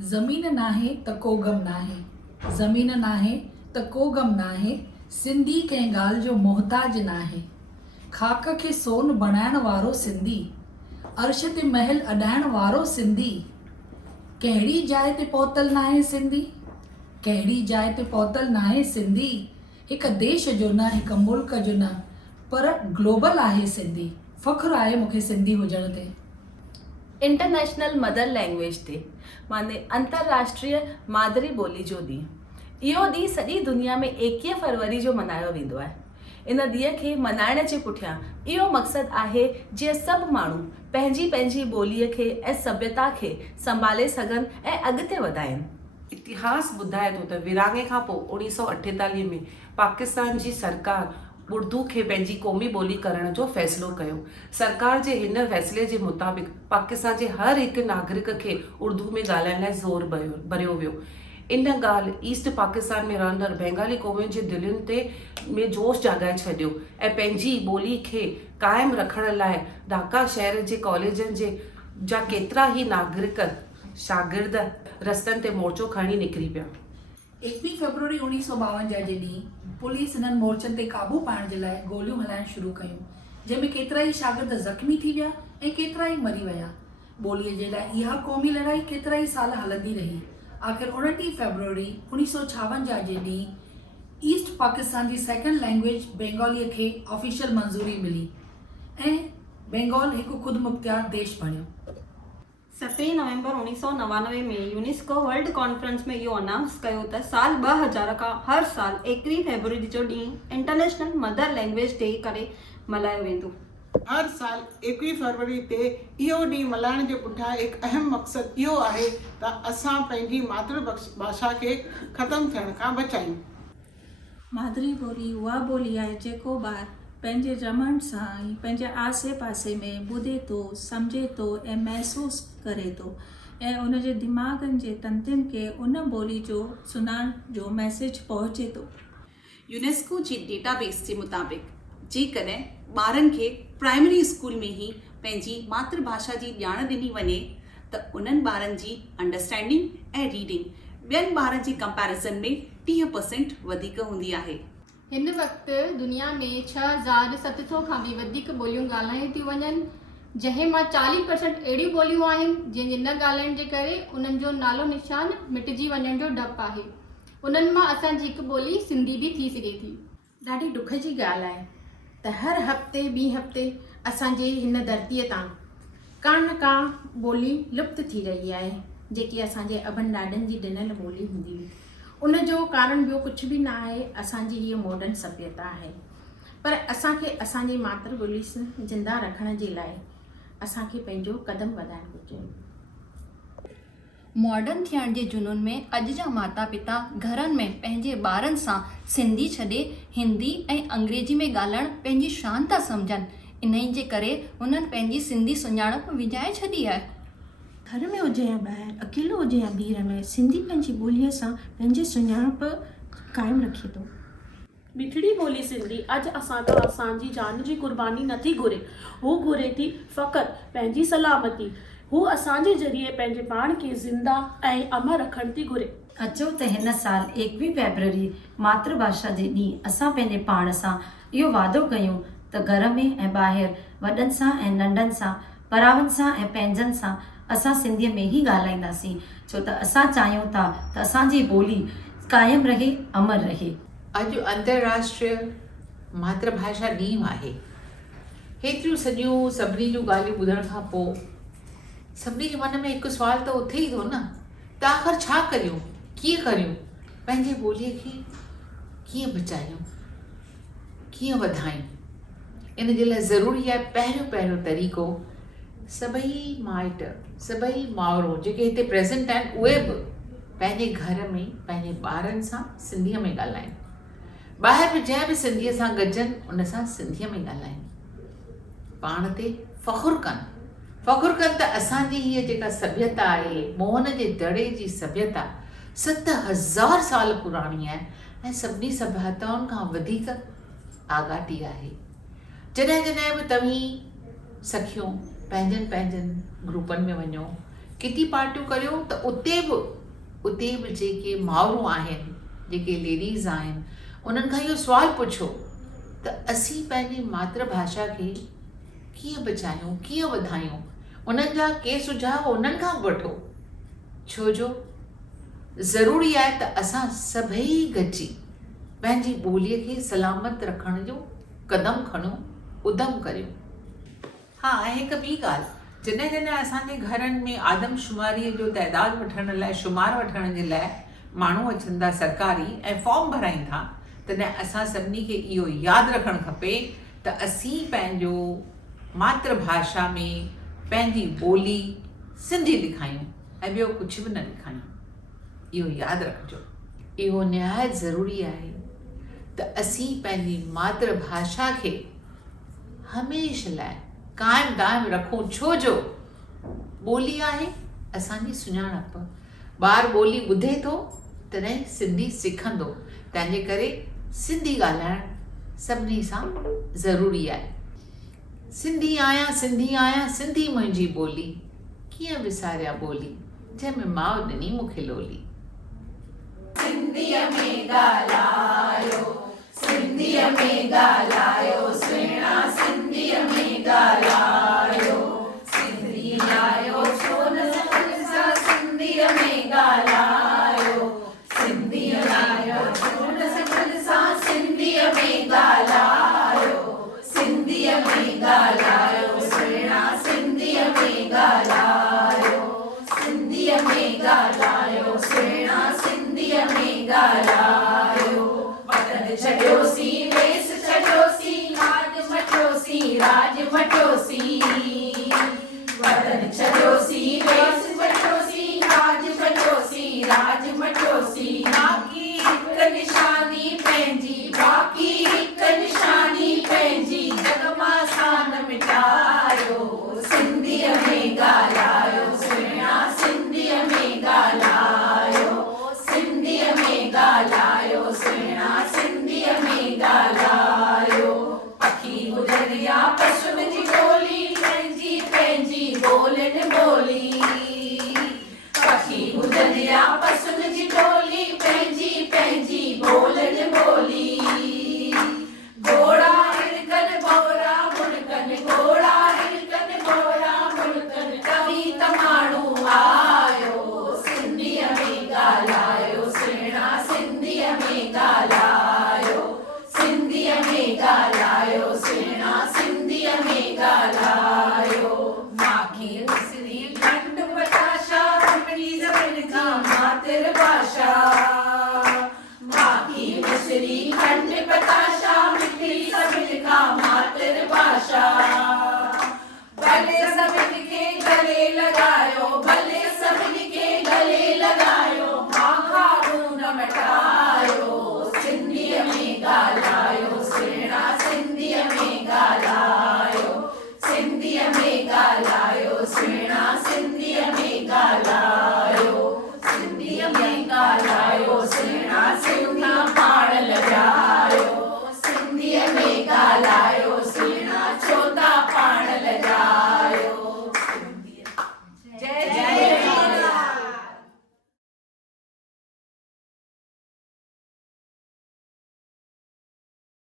ज़मीन नाहे त को गम नाहे, ज़मीन नाहे त को गम नाहे, सिंधी कंहिं ॻाल्हि जो मोहताज नाहे। खाक खे सोन बणाइण वारो सिंधी, अर्श ते महल अॾाइण वारो सिंधी। कहिड़ी जाइ ते पहुतल नाहे सिंधी, कहिड़ी जाइ ते पहुतल नाहे सिंधी। हिक देश जो न, हिक मुल्क जो न, पर ग्लोबल आहे सिंधी। फ़ख्रु आहे मूंखे सिंधी हुजण ते। इंटरनेशनल मदर लैंग्वेज डे माने अंतर्राष्ट्रीय मादरी ॿोली जो ॾींहुं। इहो ॾींहुं सॼी दुनिया में 21 फरवरी जो मल्हायो वेंदो आहे। इन ॾींहं खे मल्हाइण जे पुठियां इहो मक़सदु आहे जीअं सभु माण्हू पंहिंजी पंहिंजी ॿोलीअ खे ऐं सभ्यता खे संभाले सघनि ऐं अॻिते वधाइनि। इतिहास ॿुधाए थो त विरहाङे खां पोइ 1948 में पाकिस्तान जी सरकार उर्दू खे पंहिंजी क़ौमी ॿोली करण जो फ़ैसिलो कयो। सरकार जे हिन फ़ैसिले जे मुताबिक़ पाकिस्तान जे हर हिकु नागरिक खे उर्दू में ॻाल्हाइण लाइ ज़ोर भरियो वियो। इन ॻाल्हि ईस्ट पाकिस्तान में रहंदड़ बंगाली क़ौमुनि जे दिलनि ते में जोश जाॻाए छॾियो ऐं पंहिंजी ॿोली खे क़ाइमु रखण लाइ ढाका शहर जे कॉलेजनि जा केतिरा ई नागरिक शागिर्द रस्तनि ते मोर्चो खणी निकिरी पिया। 21 फरवरी 1952 जे ॾींहुं पुलिस हिननि मोर्चनि ते क़ाबू पाइण जे लाइ गोलियूं हलाइण शुरू कयूं, जंहिंमें केतिरा ई शागिर्द ज़ख़्मी थी विया ऐं केतिरा ई मरी विया। ॿोलीअ जे लाइ इहा क़ौमी लड़ाई केतिरा ई साल हलंदी रही। आख़िर 29 फरवरी 1956 जे ॾींहुं ईस्ट पाकिस्तान जी सेकेंड लैंग्वेज बंगालीअ खे ऑफिशियल मंज़ूरी मिली ऐं बंगाल हिकु ख़ुदमुख्तियार देश बणियो। 7 नवंबर 1999 में यूनेस्को वर्ल्ड कॉन्फ्रेंस में इहो अनाउंस कयो त साल 2000 खां हर साल 21 फरवरी जो ॾींहुं इंटरनेशनल मदर लैंग्वेज डे करे मल्हायो वेंदो। हर साल 21 फरवरी ते इहो ॾींहुं मल्हाइण जे पुठियां हिकु अहम मक़सदु इहो आहे त असां पंहिंजी मातृभाषा खे ख़तमु थियण खां बचायूं। मादरी ॿोली उहा ॿोली आहे जेको ॿार पंहिंजे ॼमण सां ई पंहिंजे आसे पासे में ॿुधे थो, सम्झे थो ऐं महसूसु करे थो ऐं उनजे दिमाग़नि जे तंतुनि खे उन ॿोली जो सुञाण जो मैसेज पहुचे थो। यूनेस्को जी डेटाबेस जे मुताबिक़ जेकॾहिं ॿारनि खे प्राइमरी स्कूल में ई पंहिंजी मातृभाषा जी ॼाण ॾिनी वञे त उन्हनि ॿारनि जी अंडरस्टैंडिंग ऐं रीडिंग ॿियनि ॿारनि जी कंपैरिज़न में 30% वधीक हूंदी आहे। हिन वक़्तु दुनिया में 6700 खां बि वधीक ॿोलियूं ॻाल्हायूं थी वञनि, जंहिं मां 40% अहिड़ियूं ॿोलियूं आहिनि जंहिंजे न ॻाल्हाइण जे करे उन्हनि जो नालो निशान मिटिजी वञण जो डपु आहे। उन्हनि मां असांजी हिकु ॿोली सिंधी बि थी सघे थी। ॾाढी ॾुख जी ॻाल्हि आहे त हर हफ़्ते ॿी हफ़्ते असांजे हिन धरतीअ तां का न का ॿोली लुप्त थी रही आहे, जेकी असांजे अबनि ॾाॾनि जी ॾिनल ॿोली हूंदी हुई। उनजो कारण ॿियो कुझु बि न आहे, असांजी हीअ मॉडर्न सभ्यता आहे। पर असांखे असांजी मातृ ॿोली ज़िंदा रखण जे लाइ असांखे पंहिंजो कदम वधाइणु घुरिजे। मॉडर्न थियण जे जुनून में अॼु जा माता पिता घरनि में पंहिंजे ॿारनि सां सिंधी छॾे हिंदी ऐं अंग्रेजी में ॻाल्हाइण पंहिंजी शान था सम्झनि। इन जे करे उन्हनि पंहिंजी सिंधी सुञाणप विञाए छॾी आहे। घर में हुजे या ॿाहिरि, अकेलो हुजे या भीड़ में, सिंधी पंहिंजी ॿोलीअ सां पंहिंजी सुञाणप क़ाइमु रखे थो। मिठड़ी ॿोली सिंधी अॼु असां खां असांजी जान जी कुर्बानी नथी घुरे, हू घुरे थी फ़क़ति पंहिंजी सलामती। हू असांजे ज़रिए पंहिंजे पाण खे ज़िंदा ऐं अमर रखण थी घुरे। अचो त हिन साल 21 फरवरी मातृभाषा जे ॾींहुं असां पंहिंजे पाण सां इहो वादो कयूं त घर में ऐं ॿाहिरि वॾनि सां ऐं नंढनि सां, परावनि सां ऐं पंहिंजनि सां असां सिंधीअ में ई ॻाल्हाईंदासीं, छो त असां चाहियूं था त असांजी ॿोली क़ाइमु रहे, अमर रहे। अॼु अंतर्राष्ट्रीय मातृभाषा ॾींहुं आहे। हेतिरियूं सॼियूं सभिनी जूं ॻाल्हियूं ॿुधण खां पोइ सभिनी जे मन में हिकु सुवाल त उथे ई थो न, त आख़िर छा करियूं, कीअं करियूं, पंहिंजे ॿोलीअ खे कीअं बचायूं, कीअं वधायूं। इन जे लाइ ज़रूरी आहे पहिरियों तरीक़ो सभई माइट, सभई माउरो जेके हिते प्रेज़ेंट आहिनि उहे बि पंहिंजे घर में पंहिंजे ॿारनि सां सिंधीअ में ॻाल्हाइनि। ॿाहिरि बि जंहिं बि सिंधीअ सां गॾजनि उन सां सिंधीअ में ॻाल्हाइनि, पाण ते फ़ख़ुरु कनि त असांजी हीअ जेका सभ्यता आहे, मोहन जे दड़े जी सभ्यता 7000 साल पुराणी आहे ऐं सभिनी सभ्यताउनि खां वधीक आगाटी आहे। जॾहिं बि तव्हीं सखियूं पंहिंजनि ग्रुपनि में वञो किटी पार्टियूं करियो त उते बि जेके माउरूं आहिनि, जेके लेडीज़ आहिनि, उन्हनि खां इहो सुवालु पुछो त असीं पंहिंजी मातृभाषा खे कीअं बचायूं, कीअं वधायूं। उन्हनि जा के सुझाव उन्हनि खां वठो, छो जो ज़रूरी आहे त असां सभई गॾिजी पंहिंजी ॿोलीअ खे सलामत रखण जो क़दम खणूं, उधम करियूं। हा, ऐं हिकु ॿी ॻाल्हि, जॾहिं असांजे घरनि में आदमशुमारीअ जो तइदाद वठण लाइ, शुमार वठण जे लाइ माण्हू अचनि था सरकारी ऐं फॉर्म भराइनि था, तॾहिं असां सभिनी खे इहो यादि रखणु खपे त असीं पंहिंजो मातृभाषा में पंहिंजी ॿोली सिंधी लिखायूं ऐं ॿियो कुझु बि न लिखायूं। इहो यादि रखिजो। इहो निहायत ज़रूरी आहे त असीं पंहिंजी मातृभाषा खे हमेशह लाइ क़ाइमु दाइमु रखूं, छो जो ॿोली आहे असांजी सुञाणप। ॿारु ॿोली ॿुधे थो तॾहिं सिंधी सिखंदो, तंहिंजे करे सिंधी ॻाल्हाइणु सभिनी सां ज़रूरी आहे। सिंधी आहियां, सिंधी आहियां, सिंधी मुंहिंजी ॿोली, कीअं विसारिया ॿोली, जंहिंमें माउ ॾिनी मूंखे लोली। सिंधीअ में ॻाल्हायो, सिंधीअ में ॻाल्हायो, सुहिणा सिंधीअ में ॻाल्हायो, सिंधी आयो छो न सां सिंधीअ में ॻाल्हायो, सिंधी आयो छो न सां सिंधीअ में ॻाल्हायो, सिंधीअ में ॻाल्हायो, सुहिणा सिंधीअ में ॻाल्हायो, सिंधीअ में ॻाल्हायो, सुहिणा सिंधीअ में ॻाल्हायो। वतन छॾियोसीं, वेस छॾियोसीं, राज मटियोसीं, वतन छॾियोसीं, वेस मटियोसीं, राज मटियोसीं, बाक़ी हिकु निशानी पंहिंजी, बाक़ी हिकु निशानी पंहिंजी, जग मां सान मिटायो, सिंधीअ में ॻाल्हायो, सुहिणा सिंधीअ में ॻाल्हायो, सिंधीअ में ॻाल्हायो, सुहिणा सिंधीअ में ॻाल्हायो। पखी गुजरिया पशुनि जी ॿोली, पंहिंजी पंहिंजी ॿोलियुनि ॿोली।